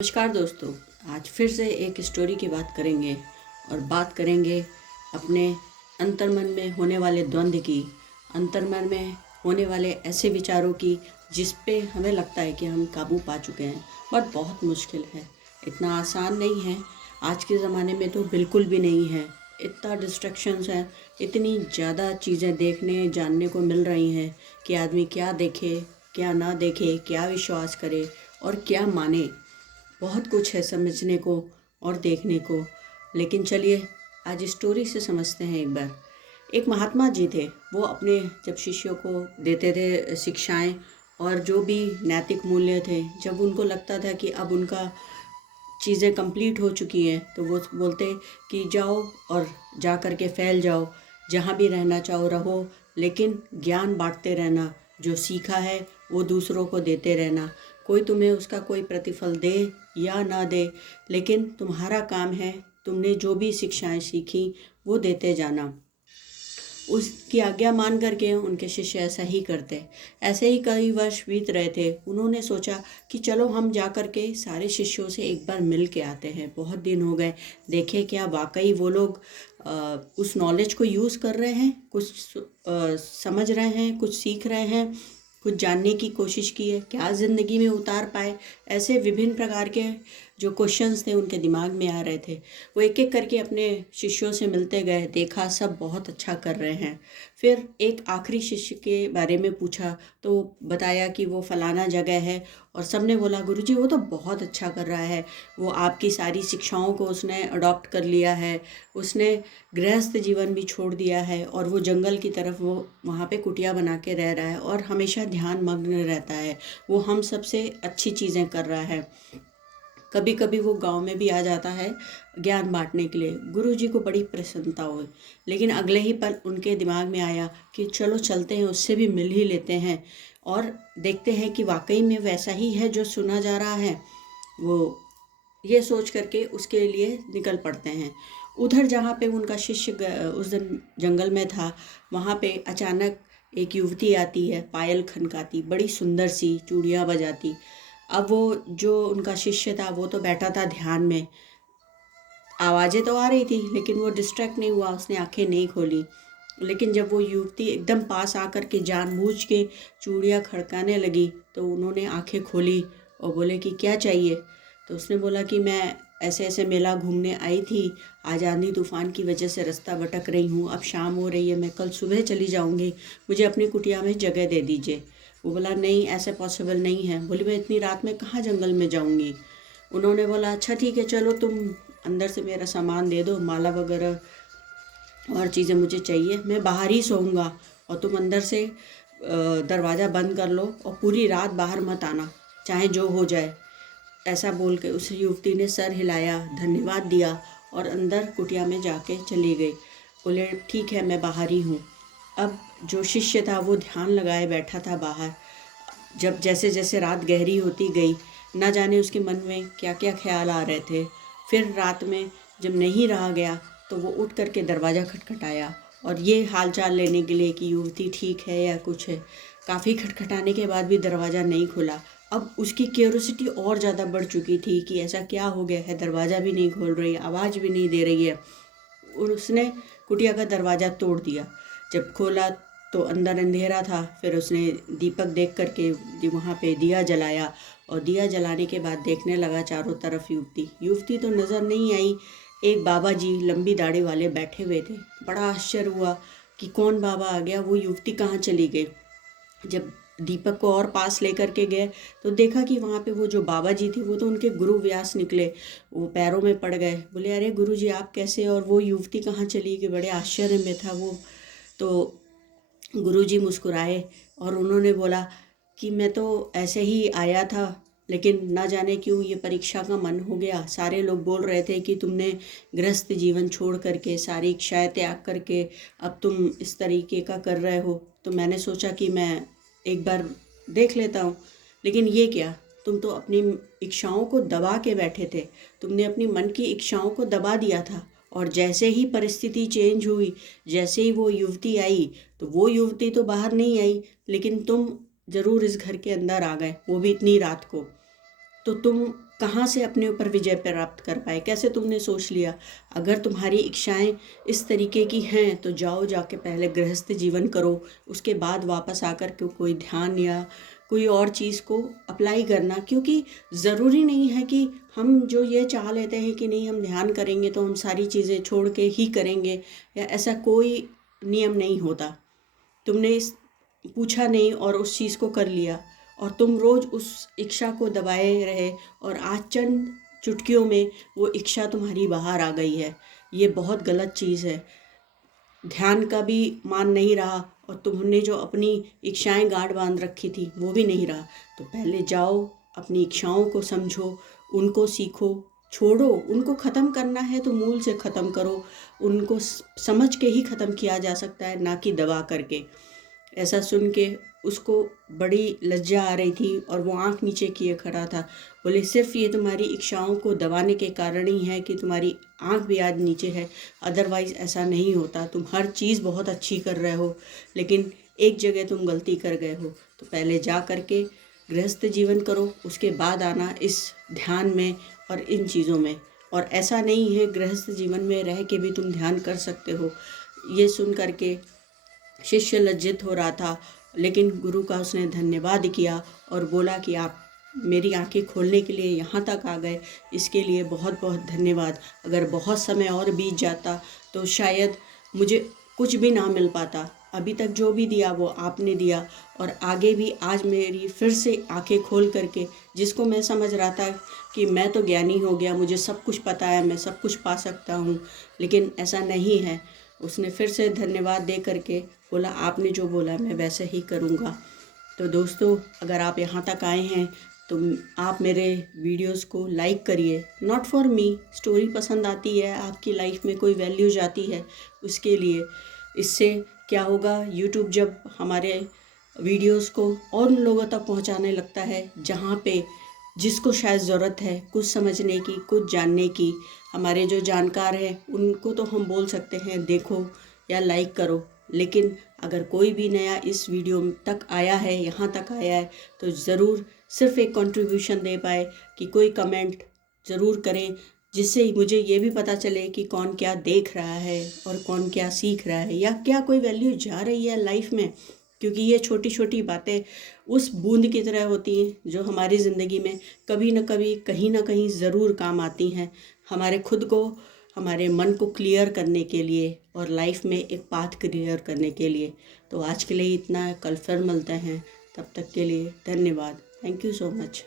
नमस्कार दोस्तों। आज फिर से एक स्टोरी की बात करेंगे और बात करेंगे अपने अंतर्मन में होने वाले द्वंद्व की, अंतर्मन में होने वाले ऐसे विचारों की जिस पे हमें लगता है कि हम काबू पा चुके हैं, बट बहुत मुश्किल है। इतना आसान नहीं है। आज के ज़माने में तो बिल्कुल भी नहीं है। इतना डिस्ट्रैक्शंस है, इतनी ज़्यादा चीज़ें देखने जानने को मिल रही हैं कि आदमी क्या देखे, क्या ना देखे, क्या विश्वास करे और क्या माने। बहुत कुछ है समझने को और देखने को। लेकिन चलिए आज स्टोरी से समझते हैं एक बार। एक महात्मा जी थे। वो अपने जब शिष्यों को देते थे शिक्षाएं और जो भी नैतिक मूल्य थे, जब उनको लगता था कि अब उनका चीज़ें कंप्लीट हो चुकी हैं, तो वो बोलते कि जाओ और जा कर के फैल जाओ, जहाँ भी रहना चाहो रहो, लेकिन ज्ञान बांटते रहना। जो सीखा है वो दूसरों को देते रहना। कोई तुम्हें उसका कोई प्रतिफल दे या ना दे, लेकिन तुम्हारा काम है तुमने जो भी शिक्षाएं सीखी वो देते जाना। उसकी आज्ञा मान करके उनके शिष्य ऐसा ही करते। ऐसे ही कई वर्ष बीत रहे थे। उन्होंने सोचा कि चलो हम जा कर के सारे शिष्यों से एक बार मिल के आते हैं। बहुत दिन हो गए, देखें क्या वाकई वो लोग उस नॉलेज को यूज़ कर रहे हैं, कुछ समझ रहे हैं, कुछ सीख रहे हैं, कुछ जानने की कोशिश की है, क्या ज़िंदगी में उतार पाए। ऐसे विभिन्न प्रकार के जो क्वेश्चंस थे उनके दिमाग में आ रहे थे। वो एक एक करके अपने शिष्यों से मिलते गए, देखा सब बहुत अच्छा कर रहे हैं। फिर एक आखिरी शिष्य के बारे में पूछा तो बताया कि वो फलाना जगह है, और सबने बोला गुरुजी वो तो बहुत अच्छा कर रहा है, वो आपकी सारी शिक्षाओं को उसने अडॉप्ट कर लिया है, उसने गृहस्थ जीवन भी छोड़ दिया है और वो जंगल की तरफ वो वहाँ पे कुटिया बना के रह रहा है और हमेशा ध्यान मग्न रहता है। वो हम सबसे अच्छी चीज़ें कर रहा है। कभी कभी वो गांव में भी आ जाता है ज्ञान बांटने के लिए। गुरुजी को बड़ी प्रसन्नता हुई, लेकिन अगले ही पल उनके दिमाग में आया कि चलो चलते हैं, उससे भी मिल ही लेते हैं और देखते हैं कि वाकई में वैसा ही है जो सुना जा रहा है। वो ये सोच करके उसके लिए निकल पड़ते हैं। उधर जहाँ पे उनका शिष्य उस दिन जंगल में था, वहाँ पे अचानक एक युवती आती है, पायल खनकाती, बड़ी सुंदर सी चूड़ियाँ बजाती। अब वो जो उनका शिष्य था वो तो बैठा था ध्यान में, आवाज़ें तो आ रही थी लेकिन वो डिस्ट्रैक्ट नहीं हुआ, उसने आंखें नहीं खोली। लेकिन जब वो युवती एकदम पास आकर के जानबूझ के चूड़ियाँ खड़काने लगी तो उन्होंने आंखें खोली और बोले कि क्या चाहिए। तो उसने बोला कि मैं ऐसे ऐसे मेला घूमने आई थी, आज आंधी तूफान की वजह से रास्ता भटक रही हूँ, अब शाम हो रही है, मैं कल सुबह चली जाऊँगी, मुझे अपनी कुटिया में जगह दे दीजिए। वो बोला नहीं, ऐसे पॉसिबल नहीं है। बोली मैं इतनी रात में कहाँ जंगल में जाऊँगी। उन्होंने बोला अच्छा ठीक है, चलो तुम अंदर से मेरा सामान दे दो, माला वगैरह और चीज़ें मुझे चाहिए, मैं बाहर ही सोऊंगा और तुम अंदर से दरवाज़ा बंद कर लो और पूरी रात बाहर मत आना, चाहे जो हो जाए। ऐसा बोल के उस युवती ने सर हिलाया, धन्यवाद दिया और अंदर कुटिया में जाके चली गई। बोले ठीक है, मैं बाहर ही हूँ। अब जो शिष्य था वो ध्यान लगाए बैठा था बाहर। जब जैसे जैसे रात गहरी होती गई, न जाने उसके मन में क्या क्या ख्याल आ रहे थे। फिर रात में जब नहीं रहा गया तो वो उठ करके दरवाज़ा खटखटाया और ये हालचाल लेने के लिए कि युवती ठीक है या कुछ है। काफ़ी खटखटाने के बाद भी दरवाज़ा नहीं खुला। अब उसकी क्यूरोसिटी और ज़्यादा बढ़ चुकी थी कि ऐसा क्या हो गया है, दरवाज़ा भी नहीं खोल रही, आवाज़ भी नहीं दे रही है। और उसने कुटिया का दरवाज़ा तोड़ दिया। जब खोला तो अंदर अंधेरा था। फिर उसने दीपक देख करके वहाँ पे दिया जलाया और दिया जलाने के बाद देखने लगा चारों तरफ। युवती युवती तो नज़र नहीं आई। एक बाबा जी लंबी दाढ़ी वाले बैठे हुए थे। बड़ा आश्चर्य हुआ कि कौन बाबा आ गया, वो युवती कहाँ चली गई। जब दीपक को और पास लेकर के गए तो देखा कि वहाँ पे वो जो बाबा जी थे वो तो उनके गुरु व्यास निकले। वो पैरों में पड़ गए, बोले अरे गुरु जी आप कैसे, और वो युवती कहाँ चली गई। बड़े आश्चर्य में था वो। तो गुरुजी मुस्कुराए और उन्होंने बोला कि मैं तो ऐसे ही आया था, लेकिन ना जाने क्यों ये परीक्षा का मन हो गया। सारे लोग बोल रहे थे कि तुमने गृहस्थ जीवन छोड़ करके, सारी इच्छाएं त्याग करके अब तुम इस तरीके का कर रहे हो, तो मैंने सोचा कि मैं एक बार देख लेता हूँ। लेकिन ये क्या, तुम तो अपनी इच्छाओं को दबा के बैठे थे, तुमने अपनी मन की इच्छाओं को दबा दिया था। और जैसे ही परिस्थिति चेंज हुई, जैसे ही वो युवती आई, तो वो युवती तो बाहर नहीं आई, लेकिन तुम ज़रूर इस घर के अंदर आ गए, वो भी इतनी रात को। तो तुम कहाँ से अपने ऊपर विजय प्राप्त कर पाए, कैसे तुमने सोच लिया। अगर तुम्हारी इच्छाएं इस तरीके की हैं तो जाओ, जाके पहले गृहस्थ जीवन करो, उसके बाद वापस आकर के कोई ध्यान या कोई और चीज़ को अप्लाई करना। क्योंकि ज़रूरी नहीं है कि हम जो ये चाह लेते हैं कि नहीं हम ध्यान करेंगे तो हम सारी चीज़ें छोड़ के ही करेंगे, या ऐसा कोई नियम नहीं होता। तुमने इस पूछा नहीं और उस चीज़ को कर लिया, और तुम रोज़ उस इच्छा को दबाए रहे, और आज चंद चुटकियों में वो इच्छा तुम्हारी बाहर आ गई है। ये बहुत गलत चीज़ है। ध्यान का भी मान नहीं रहा, और तुमने जो अपनी इच्छाएं गांठ बांध रखी थी वो भी नहीं रहा। तो पहले जाओ, अपनी इच्छाओं को समझो, उनको सीखो, छोड़ो। उनको ख़त्म करना है तो मूल से ख़त्म करो। उनको समझ के ही ख़त्म किया जा सकता है, ना कि दबा करके। ऐसा सुन के उसको बड़ी लज्जा आ रही थी, और वो आंख नीचे किए खड़ा था। बोले सिर्फ ये तुम्हारी इच्छाओं को दबाने के कारण ही है कि तुम्हारी आंख भी आज नीचे है, अदरवाइज़ ऐसा नहीं होता। तुम हर चीज़ बहुत अच्छी कर रहे हो, लेकिन एक जगह तुम गलती कर गए हो। तो पहले जा कर के गृहस्थ जीवन करो, उसके बाद आना इस ध्यान में और इन चीज़ों में। और ऐसा नहीं है, गृहस्थ जीवन में रह के भी तुम ध्यान कर सकते हो। ये सुन करके शिष्य लज्जित हो रहा था, लेकिन गुरु का उसने धन्यवाद किया और बोला कि आप मेरी आंखें खोलने के लिए यहाँ तक आ गए, इसके लिए बहुत बहुत धन्यवाद। अगर बहुत समय और बीत जाता तो शायद मुझे कुछ भी ना मिल पाता। अभी तक जो भी दिया वो आपने दिया, और आगे भी आज मेरी फिर से आंखें खोल करके, जिसको मैं समझ रहा था कि मैं तो ज्ञानी हो गया, मुझे सब कुछ पता है, मैं सब कुछ पा सकता हूँ, लेकिन ऐसा नहीं है। उसने फिर से धन्यवाद दे करके बोला आपने जो बोला मैं वैसे ही करूँगा। तो दोस्तों, अगर आप यहाँ तक आए हैं तो आप मेरे वीडियोस को लाइक करिए। नॉट फॉर मी, स्टोरी पसंद आती है, आपकी लाइफ में कोई वैल्यू जाती है उसके लिए। इससे क्या होगा, यूट्यूब जब हमारे वीडियोस को और उन लोगों तक पहुँचाने लगता है जहाँ पे जिसको शायद ज़रूरत है कुछ समझने की, कुछ जानने की। हमारे जो जानकार हैं उनको तो हम बोल सकते हैं देखो या लाइक करो, लेकिन अगर कोई भी नया इस वीडियो तक आया है, यहाँ तक आया है, तो ज़रूर सिर्फ एक कंट्रीब्यूशन दे पाए कि कोई कमेंट ज़रूर करें, जिससे मुझे ये भी पता चले कि कौन क्या देख रहा है और कौन क्या सीख रहा है, या क्या कोई वैल्यू जा रही है लाइफ में। क्योंकि ये छोटी छोटी बातें उस बूंद की तरह होती हैं जो हमारी ज़िंदगी में कभी न कभी कहीं ना कहीं ज़रूर काम आती हैं, हमारे खुद को, हमारे मन को क्लियर करने के लिए और लाइफ में एक पाथ क्लियर करने के लिए। तो आज के लिए इतना, कल फिर मिलते हैं, तब तक के लिए धन्यवाद। Thank you so much.